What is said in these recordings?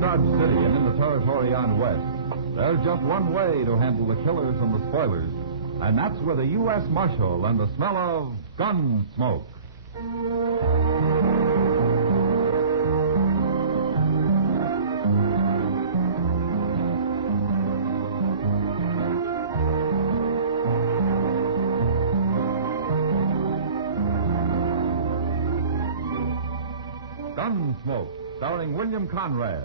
in Dodge City and in the territory on West, there's just one way to handle the killers and the spoilers, and that's with a U.S. Marshal and the smell of Gunsmoke. Gunsmoke, starring William Conrad.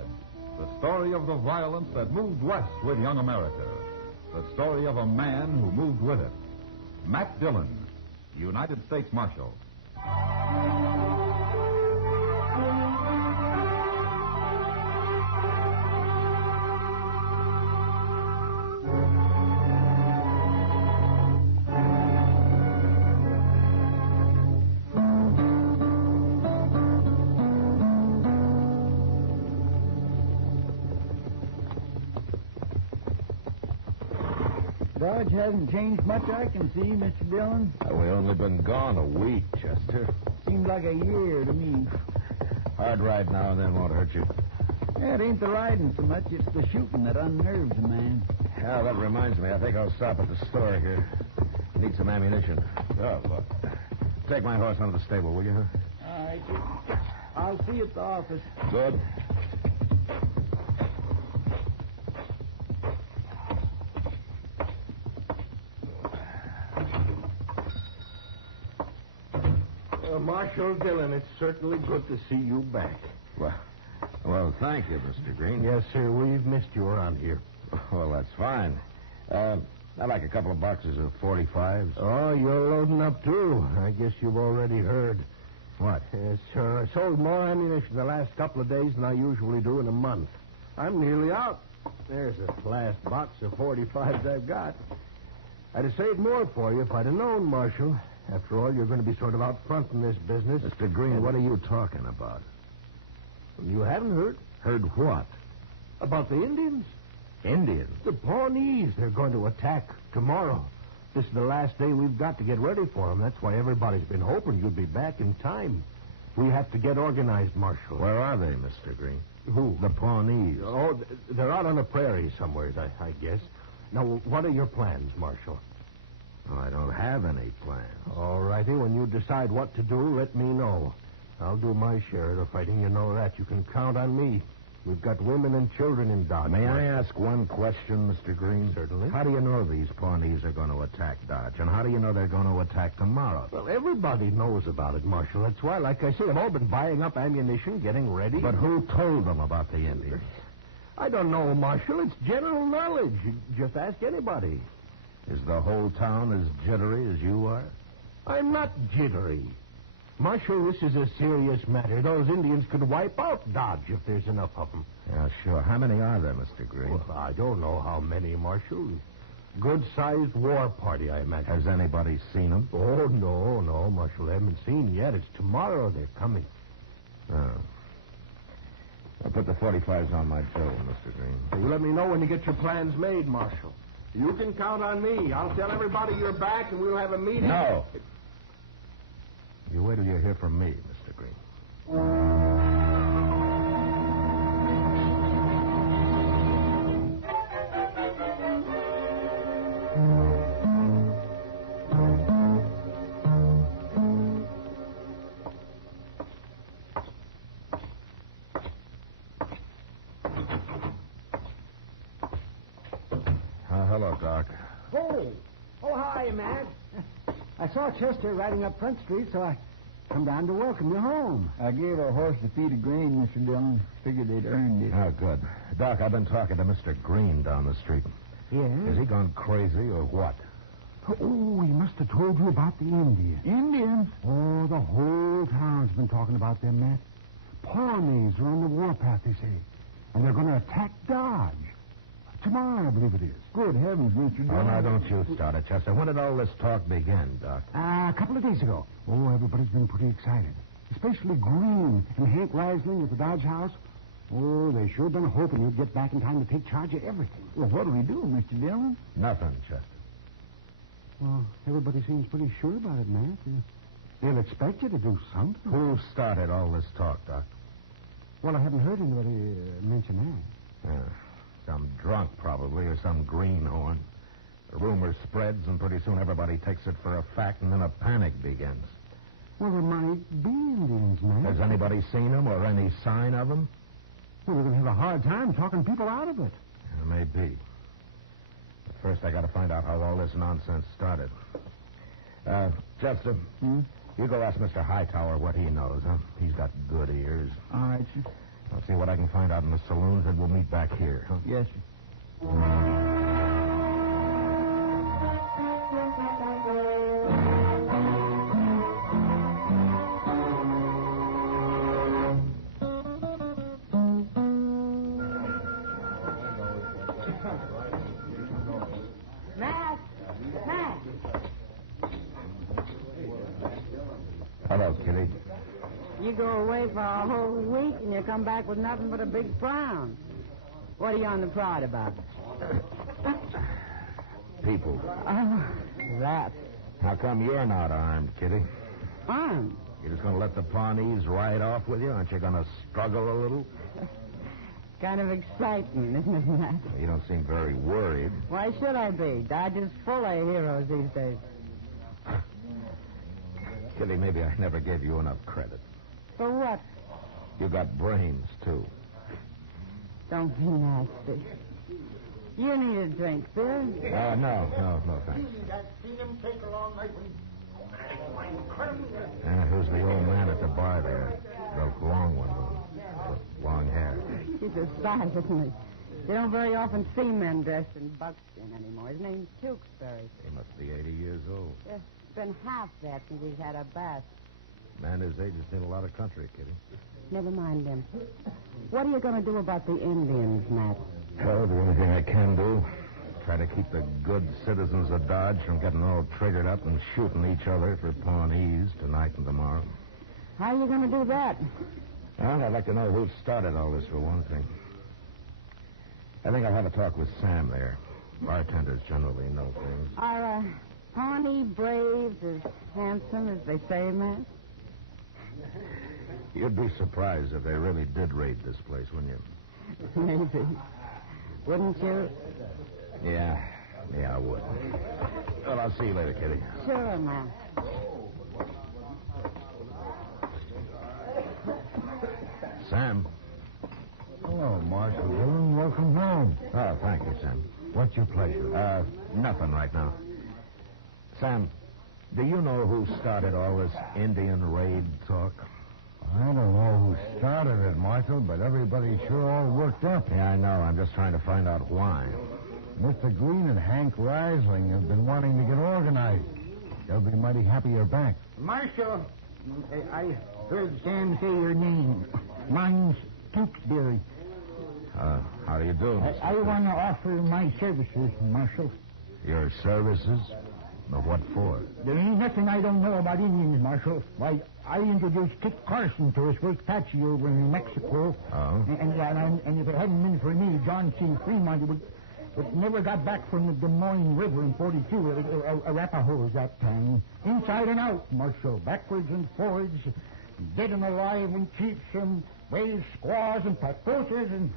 The story of the violence that moved west with young America. The story of a man who moved with it. Mac Dillon, United States Marshal. Dodge hasn't changed much I can see, Mr. Dillon. We only been gone a week, Chester. Seems like a year to me. Hard ride now and then won't hurt you. Yeah, it ain't the riding so much, it's the shooting that unnerves a man. Yeah, that reminds me. I think I'll stop at the store here. Need some ammunition. Oh, look. Take my horse out of the stable, will you? All right, I'll see you at the office. Good. Marshal Dillon, it's certainly good to see you back. Well, thank you, Mr. Green. Yes, sir. We've missed you around here. Well, that's fine. I'd like a couple of boxes of 45s. Oh, you're loading up, too. I guess you've already heard. What? Yes, sir. I sold more ammunition the last couple of days than I usually do in a month. I'm nearly out. There's the last box of 45s I've got. I'd have saved more for you if I'd have known, Marshal. After all, you're going to be sort of out front in this business. Mr. Green, what are you talking about? You haven't heard? Heard what? About the Indians. Indians? The Pawnees. They're going to attack tomorrow. This is the last day we've got to get ready for them. That's why everybody's been hoping you'd be back in time. We have to get organized, Marshal. Where are they, Mr. Green? Who? The Pawnees. Oh, they're out on the prairie somewhere, I guess. Now, what are your plans, Marshal? Oh, I don't have any plans. All righty. When you decide what to do, let me know. I'll do my share of the fighting. You know that. You can count on me. We've got women and children in Dodge. May I ask one question, Mr. Green? Certainly. How do you know these Pawnees are going to attack Dodge? And how do you know they're going to attack tomorrow? Well, everybody knows about it, Marshal. That's why, like I say, they've all been buying up ammunition, getting ready. But who told them about the Indians? I don't know, Marshal. It's general knowledge. Just ask anybody. Is the whole town as jittery as you are? I'm not jittery. Marshal, this is a serious matter. Those Indians could wipe out Dodge if there's enough of them. Yeah, sure. How many are there, Mr. Green? Well, I don't know how many, Marshal. Good-sized war party, I imagine. Has anybody seen them? Oh, no, Marshal. They haven't seen yet. It's tomorrow they're coming. Oh. I'll put the 45s on my bill, Mr. Green. So you let me know when you get your plans made, Marshal. You can count on me. I'll tell everybody you're back, and we'll have a meeting. No. You wait till you hear from me, Mr. Green. Hello, Doc. Oh, hi, Matt. I saw Chester riding up Front Street, so I come down to welcome you home. I gave a horse a feed of grain, Mr. Dillon. Figured they'd earned it. Oh, good. Doc, I've been talking to Mr. Green down the street. Yeah? Has he gone crazy or what? Oh, he must have told you about the Indians. Indians? Oh, the whole town's been talking about them, Matt. Pawnees are on the warpath, they say. And they're going to attack Dodge. Tomorrow, I believe it is. Good heavens, Mr. Dillon. Oh, now, don't you start it, Chester. When did all this talk begin, Doc? A couple of days ago. Oh, everybody's been pretty excited. Especially Green and Hank Risling at the Dodge house. Oh, they sure been hoping you'd get back in time to take charge of everything. Well, what do we do, Mr. Dillon? Nothing, Chester. Well, everybody seems pretty sure about it, Matt. They'll expect you to do something. Who started all this talk, Doc? Well, I haven't heard anybody mention that. Some drunk, probably, or some greenhorn. The rumor spreads, and pretty soon everybody takes it for a fact, and then a panic begins. Well, there might be Indians, man. Has anybody seen them or any sign of them? Well, we're going to have a hard time talking people out of it. Maybe. But first, I got to find out how all this nonsense started. Chester, you go ask Mr. Hightower what he knows, huh? He's got good ears. All right, sir. I'll see what I can find out in the saloons, and we'll meet back here, huh? Yes, sir. Hello, Kitty. You go away for a whole week and you come back with nothing but a big frown. What are you on the prod about? People. Oh, that. How come you're not armed, Kitty? Armed? You're just going to let the Pawnees ride off with you? Aren't you going to struggle a little? Kind of exciting, isn't it, Matt? You don't seem very worried. Why should I be? Dodge is full of heroes these days. Kitty, maybe I never gave you enough credit. For what? You got brains, too. Don't be nasty. You need a drink, Bill? No, thanks. Who's the old man at the bar there? The long one, with long hair. He's a sight, isn't he? You don't very often see men dressed in buckskin anymore. His name's Tewksbury. He must be 80 years old. Yes, it's been half that since he's had a bath. Man his age has seen a lot of country, Kitty. Never mind him. What are you going to do about the Indians, Matt? Oh, the only thing I can do, try to keep the good citizens of Dodge from getting all triggered up and shooting each other for Pawnees tonight and tomorrow. How are you going to do that? Well, I'd like to know who started all this, for one thing. I think I'll have a talk with Sam there. Bartenders generally know things. Are Pawnee braves as handsome as they say, Matt? You'd be surprised if they really did raid this place, wouldn't you? Maybe. Wouldn't you? Yeah, I would. Well, I'll see you later, Kitty. Sure, Matt. Sam. Hello, Marshal Dillon. Welcome home. Oh, thank you, Sam. What's your pleasure? Nothing right now. Sam, do you know who started all this Indian raid talk? I don't know who started it, Marshal, but everybody's sure all worked up. Yeah, I know. I'm just trying to find out why. Mr. Green and Hank Rising have been wanting to get organized. They'll be mighty happy you're back. Marshal, I heard Sam say your name. Mine's Tewksbury. How do you do, Mr. I want to offer my services, Marshal. Your services? But what for? There ain't nothing I don't know about Indians, Marshal. Why, I introduced Kit Carson to his first Apache over in New Mexico. Oh? And if it hadn't been for me, John C. Fremont would never got back from the Des Moines River in 42. Arapahoes that time. Inside and out, Marshal. Backwards and forwards. Dead and alive and chiefs and waves, squaws and papooses, and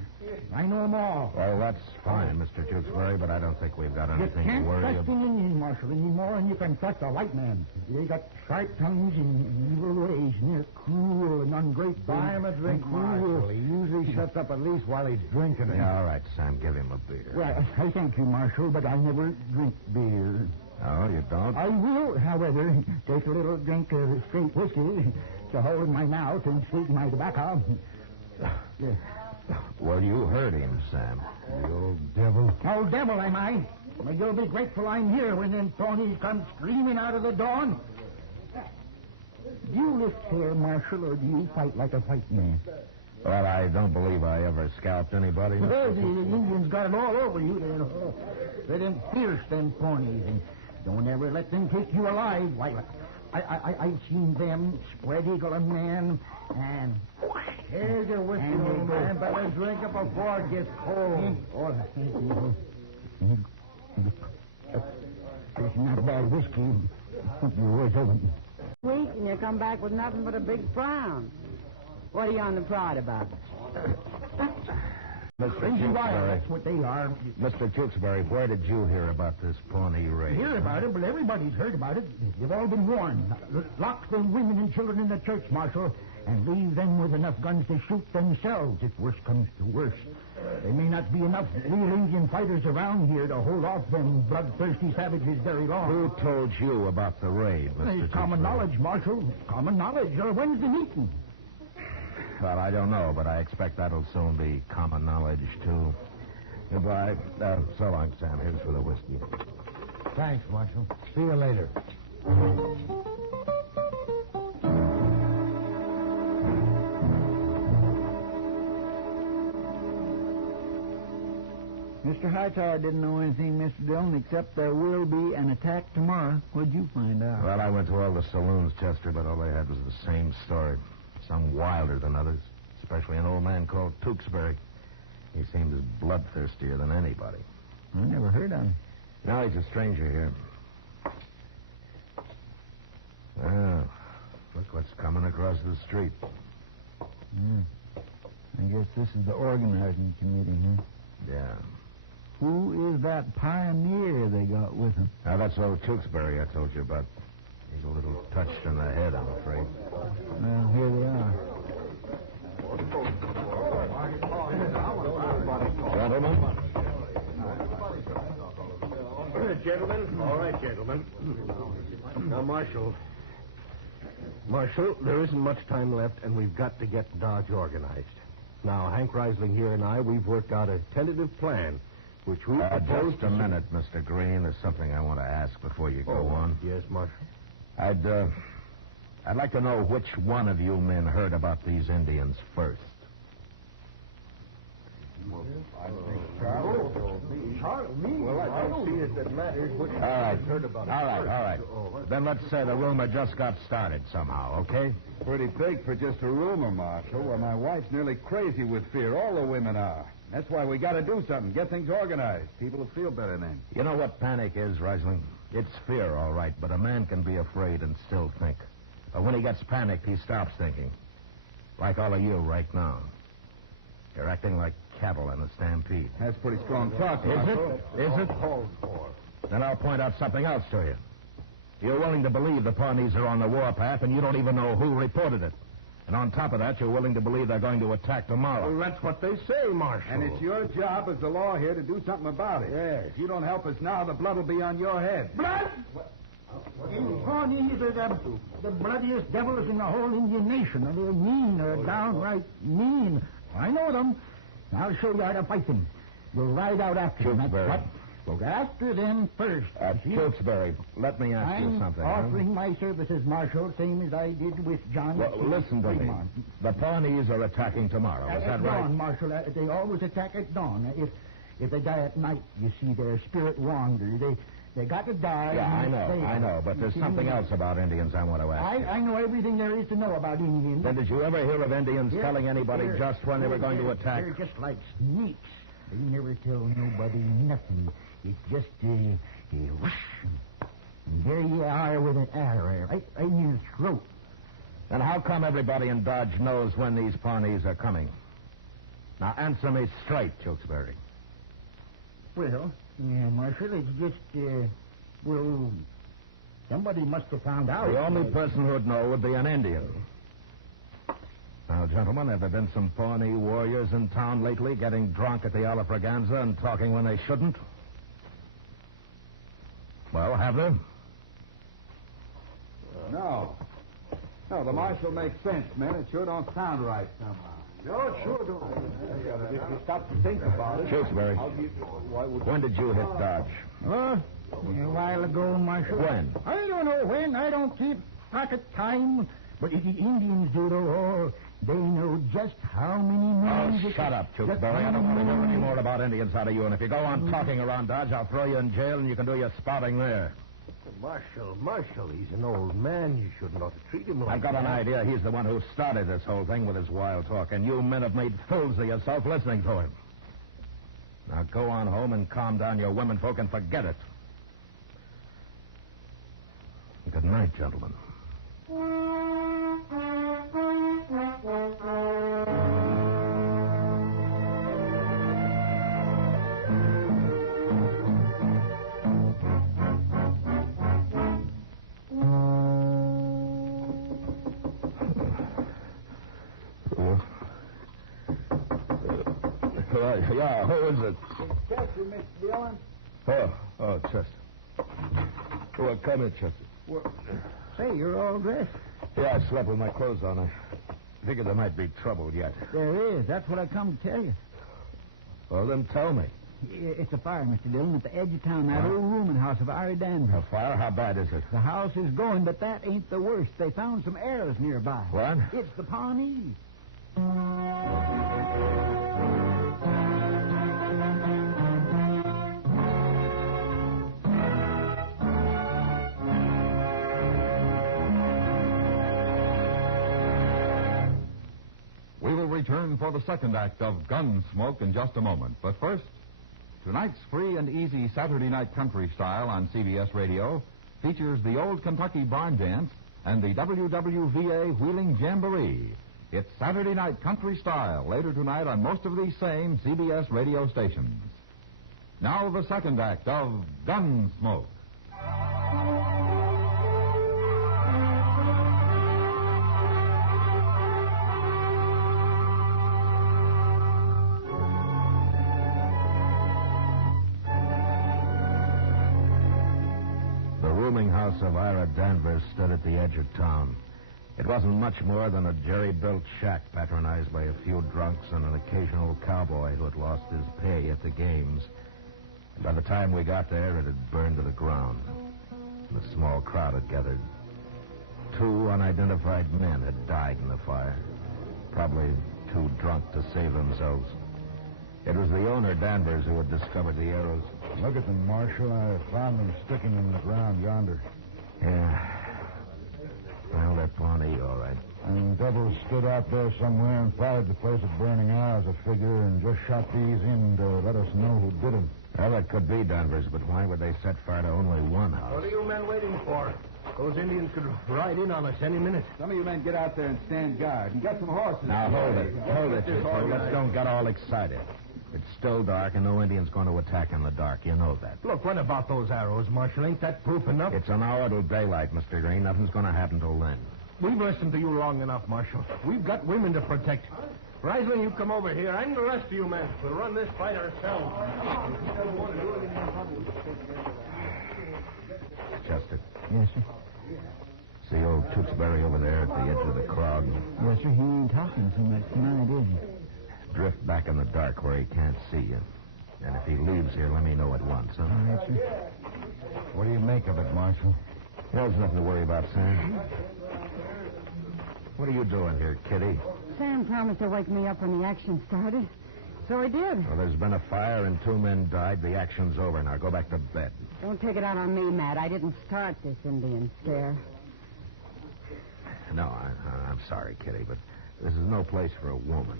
I know them all. Well, that's fine, Mr. Tewksbury, but I don't think we've got anything You can't to worry trust about. an Indian, Marshal, any more than you can trust a white man. They got sharp tongues and evil ways, and they're cruel and ungrateful. Buy him a drink, Marshal. He usually shuts up at least while he's drinking it. Yeah, all right, Sam, give him a beer. Well, I thank you, Marshal, but I never drink beer. Oh, you don't? I will, however, take a little drink of straight whiskey to hold my mouth and sweeten my tobacco. Yeah. Well, you heard him, Sam. The old devil. Oh, devil, am I? Well, you'll be grateful I'm here when them Pawnees come screaming out of the dawn. Do you lift here, Marshal, or do you fight like a white man? Well, I don't believe I ever scalped anybody. Well, the Indians got it all over you. They're them fierce, them Pawnees, and don't ever let them take you alive. Why, I've seen them spread eagle a man, and Here's your whiskey, old man. Better drink it before it gets cold. Oh, thank you. It's not bad whiskey. Week and you come back with nothing but a big frown. What are you on the prod about? Mr. Crazy wild, Tewksbury. that's what they are. Mr. Tewksbury, where did you hear about this Pawnee raid? Hear about it, but everybody's heard about it. They've all been warned. Lock the women and children in the church, Marshal, and leave them with enough guns to shoot themselves if worse comes to worse. There may not be enough real Indian fighters around here to hold off them bloodthirsty savages very long. Who told you about the raid, Mr. It's common Tewksbury? knowledge, Marshal. Common knowledge. When's the meeting? Well, I don't know, but I expect that'll soon be common knowledge, too. Goodbye. So long, Sam. Here's for the whiskey. Thanks, Marshal. See you later. Mr. Hightower didn't know anything, Mr. Dillon, except there will be an attack tomorrow. What'd you find out? Well, I went to all the saloons, Chester, but all they had was the same story. Some wilder than others, especially an old man called Tewksbury. He seemed as bloodthirstier than anybody. I never heard of him. Now he's a stranger here. Well, look what's coming across the street. I guess this is the organizing committee, huh? Yeah. Who is that pioneer they got with them? Now, that's old Tewksbury I told you about. He's a little touched in the head, I'm afraid. Well, here they are. Gentlemen? Gentlemen. All right, gentlemen. Now, Marshal, there isn't much time left, and we've got to get Dodge organized. Now, Hank Reisling here and I, we've worked out a tentative plan, which we propose Just a minute, Mr. Green. There's something I want to ask before you go on. Yes, Marshal. I'd like to know which one of you men heard about these Indians first. Well, I don't see it that matters which All right. heard about it. All right. Then let's say the rumor just got started somehow, okay? Pretty big for just a rumor, Marshal. Well, my wife's nearly crazy with fear. All the women are. That's why we got to do something. Get things organized. People will feel better then. You know what panic is, Reisling? It's fear, all right, but a man can be afraid and still think. But when he gets panicked, he stops thinking. Like all of you right now. You're acting like cattle in a stampede. That's pretty strong talk, Is Marshal. it? Is it? Then I'll point out something else to you. You're willing to believe the Pawnees are on the warpath, and you don't even know who reported it. And on top of that, you're willing to believe they're going to attack tomorrow. Well, that's what they say, Marshal. And it's your job as the law here to do something about it. Yes. If you don't help us now, the blood will be on your head. Blood? The Pawnees are the bloodiest devils in the whole Indian nation. And they're mean, they're downright mean. I know them. I'll show you how to fight them. We'll ride out after them. That's Tewksbury. what? We'll go after them first. Tewksbury, let me ask you I'm something. offering my services, Marshal, same as I did with John. Well, listen to me. Fremont. The Pawnees are attacking tomorrow. Is that At right? dawn, Marshal. They always attack at dawn. If they die at night, you see, their spirit wander. They got to die. Yeah, and I know. But there's something else about Indians I want to ask you. I know everything there is to know about Indians. Then did you ever hear of Indians telling anybody just when they were going to attack? They're just like snakes. They never tell nobody nothing. It's just whoosh. And there you are with an arrow right in your throat. Then how come everybody in Dodge knows when these Pawnees are coming? Now answer me straight, Tewksbury. Well, yeah, Marshal, it's just, somebody must have found out. The only person who'd know would be an Indian. Now, gentlemen, have there been some Pawnee warriors in town lately getting drunk at the Alafraganza and talking when they shouldn't? Well, have there? No, the marshal makes sense, man. It sure don't sound right somehow. No, it sure don't. If you stop to think about it. Tewksbury, Why would when did you hit Dodge? A while ago, Marshal. When? I don't know when. I don't keep track of time. But if the Indians do, though, they know just how many moons... Shut up, Tewksbury. I don't want to hear any more about Indians out of you. And if you go on talking around Dodge, I'll throw you in jail and you can do your spouting there. Marshal, he's an old man. You shouldn't ought to treat him like I've got that. an idea he's the one who started this whole thing with his wild talk, and you men have made fools of yourself listening to him. Now go on home and calm down your womenfolk and forget it. Good night, gentlemen. Yeah, who is it? Chester, Mr. Dillon. Oh, Chester. Well, come in, Chester. Say, you're all dressed. Yeah, I slept with my clothes on. I figured there might be trouble yet. There is. That's what I come to tell you. Well, then tell me. It's a fire, Mr. Dillon, at the edge of town, that old rooming house of Ari Danvers. A fire? How bad is it? The house is going, but that ain't the worst. They found some arrows nearby. What? It's the Pawnees. We will return for the second act of Gunsmoke in just a moment. But first, tonight's free and easy Saturday night country style on CBS Radio features the old Kentucky barn dance and the WWVA Wheeling Jamboree. It's Saturday night country style later tonight on most of these same CBS radio stations. Now the second act of Gunsmoke. House of Ira Danvers stood at the edge of town. It wasn't much more than a jerry-built shack patronized by a few drunks and an occasional cowboy who had lost his pay at the games. And by the time we got there, it had burned to the ground. And a small crowd had gathered. 2 unidentified men had died in the fire, probably too drunk to save themselves. It was the owner, Danvers, who had discovered the arrows. Look at them, Marshal. I found them sticking in the ground yonder. Yeah. Well, they're Pawnee, all right. And devils stood out there somewhere and fired the place at burning hours, I figure, and just shot these in to let us know who did them. Well, that could be Danvers, but why would they set fire to only one house? What are you men waiting for? Those Indians could ride in on us any minute. Some of you men get out there and stand guard. And get some horses. Now, hold it. Hold it, sister. Let's don't get all excited. It's still dark, and no Indian's going to attack in the dark. You know that. Look, what about those arrows, Marshal? Ain't that proof enough? It's an hour till daylight, Mr. Green. Nothing's going to happen till then. We've listened to you long enough, Marshal. We've got women to protect. Risley, you come over here. And the rest of you men. We'll run this fight ourselves. Chester. Yes, sir. See old Tewksbury over there at the edge of the crowd? Yes, sir. He ain't talking so much tonight, is he? Drift back in the dark where he can't see you. And if he leaves here, let me know at once, huh? All right, sir. What do you make of it, Marshal? There's nothing to worry about, Sam. What are you doing here, Kitty? Sam promised to wake me up when the action started. So he did. Well, there's been a fire and 2 men died. The action's over now. Go back to bed. Don't take it out on me, Matt. I didn't start this Indian scare. No, I'm sorry, Kitty, but this is no place for a woman.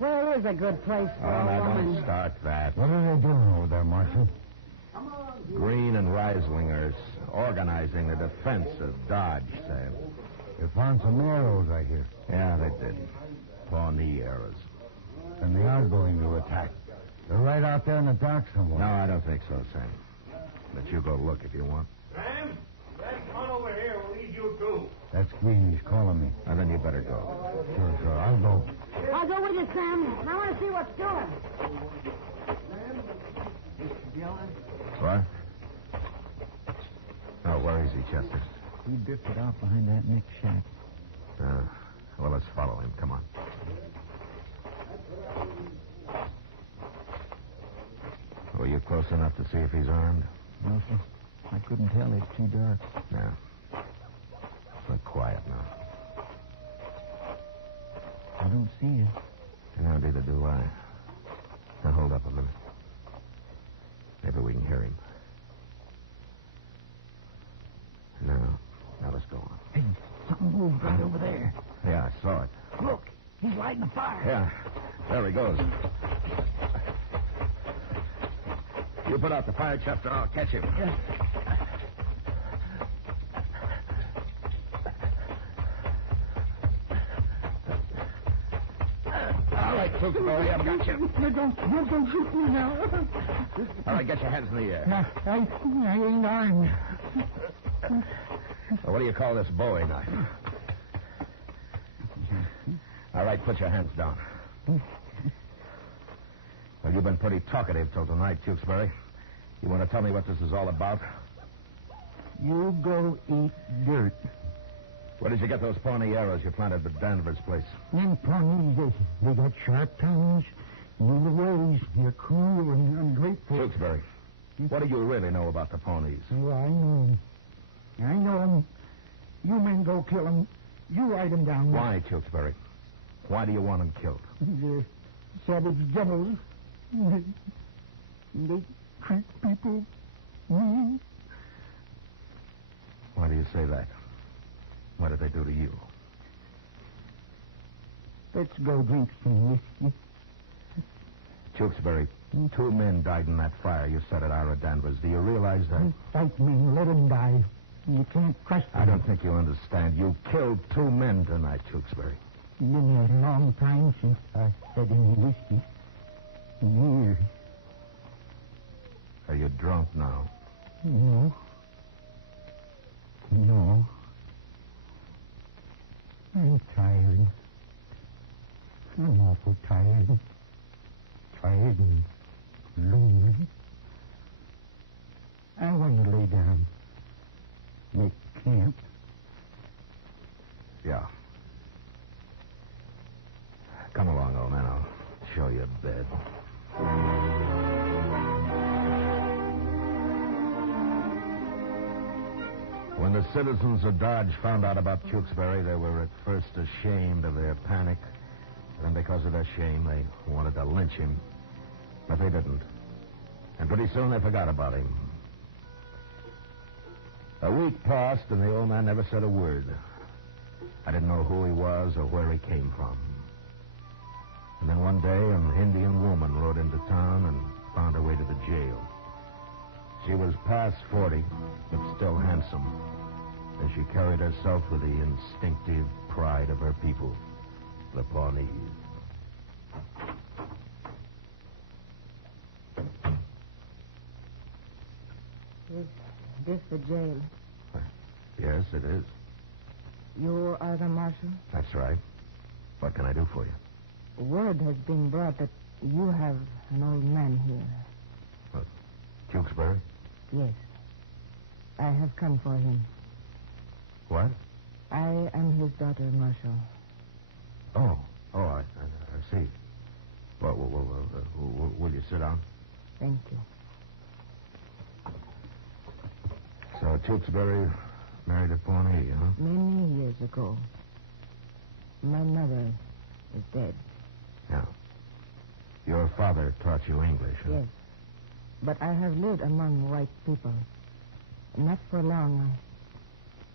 Well, it is a good place for Oh, a now woman. don't start that. What are they doing over there, Marshal? Green and Reislingers organizing the defense of Dodge, Sam. They found some arrows, I hear. Yeah, they did. Pawnee arrows. And they are going to attack. They're right out there in the dark somewhere. No, I don't think so, Sam. But you go look if you want. Sam, come on over here. We'll lead you too. That's Green. He's calling me. And then you better go. Sure. I'll go. I'll go with you, Sam. I want to see what's doing. What? Oh, where is he, Chester? He drifted off behind that next shack. Well, let's follow him. Come on. Were you close enough to see if he's armed? No, sir. I couldn't tell. It's too dark. Yeah. Look quiet now. I don't see it. No, neither do I. Now, hold up a minute. Maybe we can hear him. Now let's go on. Hey, something moved right over there. Yeah, I saw it. Look, he's lighting a fire. Yeah, there he goes. You put out the fire, Chester. I'll catch him. Yes. All right, Tewksbury, I've got you. You don't shoot me now. All right, get your hands in the air. No, I ain't armed. Well, what do you call this Bowie knife? All right, put your hands down. You've been pretty talkative till tonight, Tewksbury. You want to tell me what this is all about? You go eat dirt. Where did you get those Pawnee arrows you planted at Danvers' place? Them Pawnees, they got sharp tongues, evil ways. They're cruel and ungrateful. Tewksbury, what do you really know about the Pawnees? Oh, I know 'em. I know 'em. You men go kill 'em. You write 'em down. Why, Tewksbury? Why do you want them killed? They're savage devils. They treat people mean. Why do you say that? What did they do to you? Let's go drink some whiskey. Tewksbury, 2 men died in that fire you set at Ira Danvers. Do you realize that? Fight men, let 'em die. You can't trust them. I don't think you understand. You killed 2 men tonight, Tewksbury. It's been a long time since I had any whiskey. Years. Are you drunk now? No. No. I'm tired. I'm awful tired. Tired and lonely. I want to lay down. Make camp. Yeah. Come along, old man. I'll show you a bed. When the citizens of Dodge found out about Tewksbury, they were at first ashamed of their panic. And because of their shame, they wanted to lynch him. But they didn't. And pretty soon they forgot about him. A week passed, and the old man never said a word. I didn't know who he was or where he came from. And then one day, an Indian woman rode into town and found her way to the jail. She was past 40, but still handsome, and she carried herself with the instinctive pride of her people, the Pawnees. Is this the jail? Yes, it is. You are the marshal? That's right. What can I do for you? Word has been brought that you have an old man here. What, Tewksbury? Yes. I have come for him. What? I am his daughter, Marshal. Oh, I see. Well, will you sit down? Thank you. So Tewksbury married a Pawnee, huh? Many years ago. My mother is dead. Yeah. Your father taught you English, huh? Yes. But I have lived among white people. Not for long.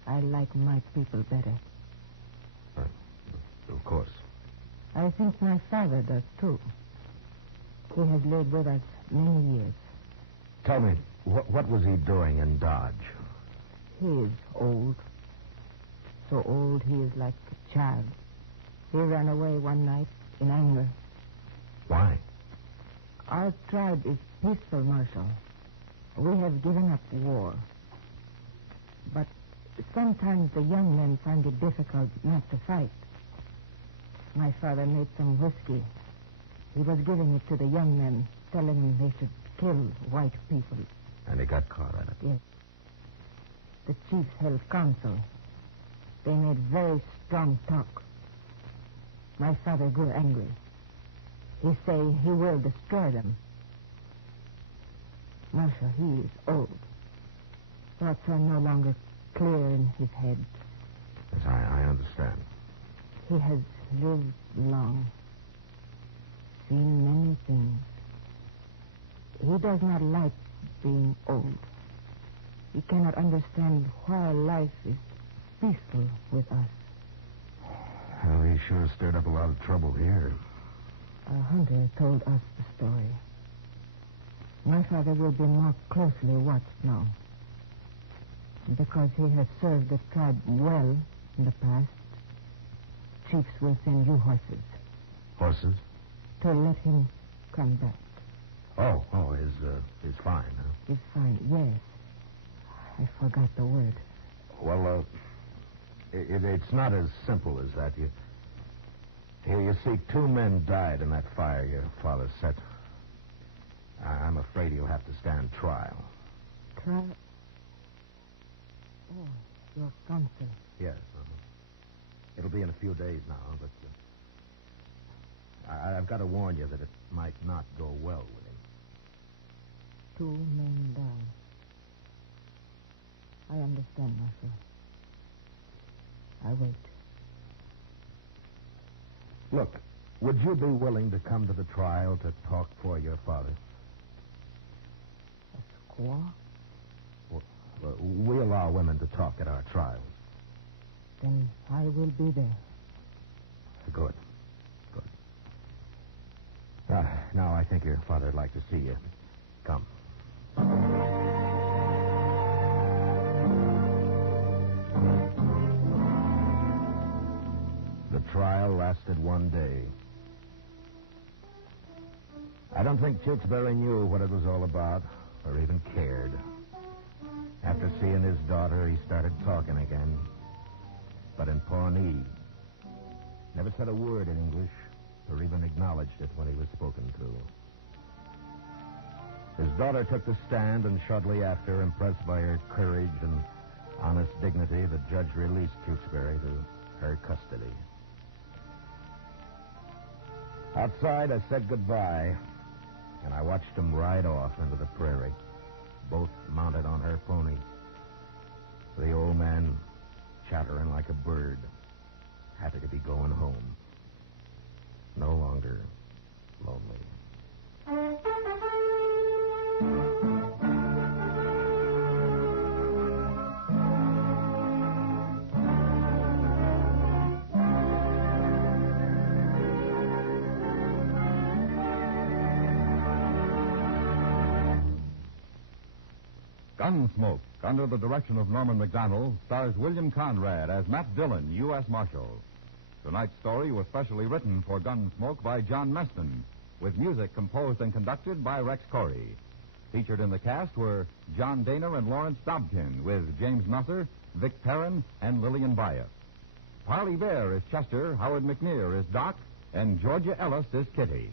I like my people better. Of course. I think my father does, too. He has lived with us many years. Tell me, what was he doing in Dodge? He is old. So old he is like a child. He ran away one night in anger. Why? Our tribe is peaceful, Marshal. We have given up war. But sometimes the young men find it difficult not to fight. My father made some whiskey. He was giving it to the young men, telling them they should kill white people. And he got caught at it. Yes. The chiefs held council. They made very strong talk. My father grew angry. He say he will destroy them. Marshal, he is old. Thoughts are no longer clear in his head. Yes, I understand. He has lived long, seen many things. He does not like being old. He cannot understand why life is peaceful with us. Well, he sure stirred up a lot of trouble here. A hunter told us the story. My father will be more closely watched now. Because he has served the tribe well in the past, chiefs will send you horses. Horses? To let him come back. Oh, is fine, huh? He's fine, yes. I forgot the word. Well, it's not as simple as that. You see, 2 men died in that fire your father set. I'm afraid you'll have to stand trial. Trial? Oh, your counsel. Yes. It'll be in a few days now, but I've got to warn you that it might not go well with him. 2 men down. I understand, Marshal. I wait. Look, would you be willing to come to the trial to talk for your father? A squaw? Well, we allow women to talk at our trials. Then I will be there. Good. Now I think your father'd like to see you. Come. The trial lasted 1 day. I don't think Tewksbury knew what it was all about, or even cared. After seeing his daughter, he started talking again. But in Pawnee, never said a word in English, or even acknowledged it when he was spoken to. His daughter took the stand, and shortly after, impressed by her courage and honest dignity, the judge released Tewksbury to her custody. Outside, I said goodbye, and I watched him ride off into the prairie, both mounted on her pony. The old man chattering like a bird, happy to be going home. No longer lonely. Gunsmoke, under the direction of Norman MacDonnell, stars William Conrad as Matt Dillon, U.S. Marshal. Tonight's story was specially written for Gunsmoke by John Meston, with music composed and conducted by Rex Corey. Featured in the cast were John Daner and Lawrence Dobkin, with James Nusser, Vic Perrin, and Lillian Byett. Parley Baer is Chester, Howard McNear is Doc, and Georgia Ellis is Kitty.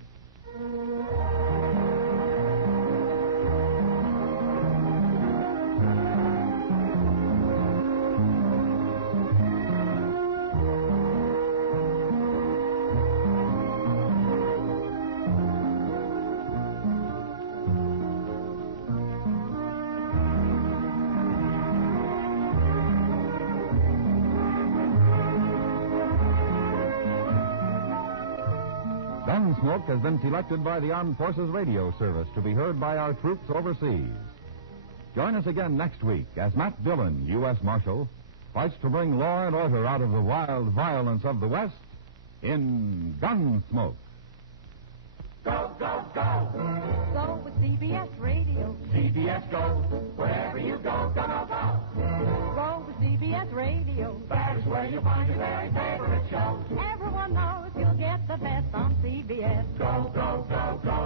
Gunsmoke has been selected by the Armed Forces Radio Service to be heard by our troops overseas. Join us again next week as Matt Dillon, U.S. Marshal, fights to bring law and order out of the wild violence of the West in Gunsmoke. Go, go, go! Go with CBS Radio. CBS go. Wherever you go, go, go, go! Go with CBS Radio. That is where you find your very favorite shows. Everyone knows you'll get the best on CBS. Go, go, go, go!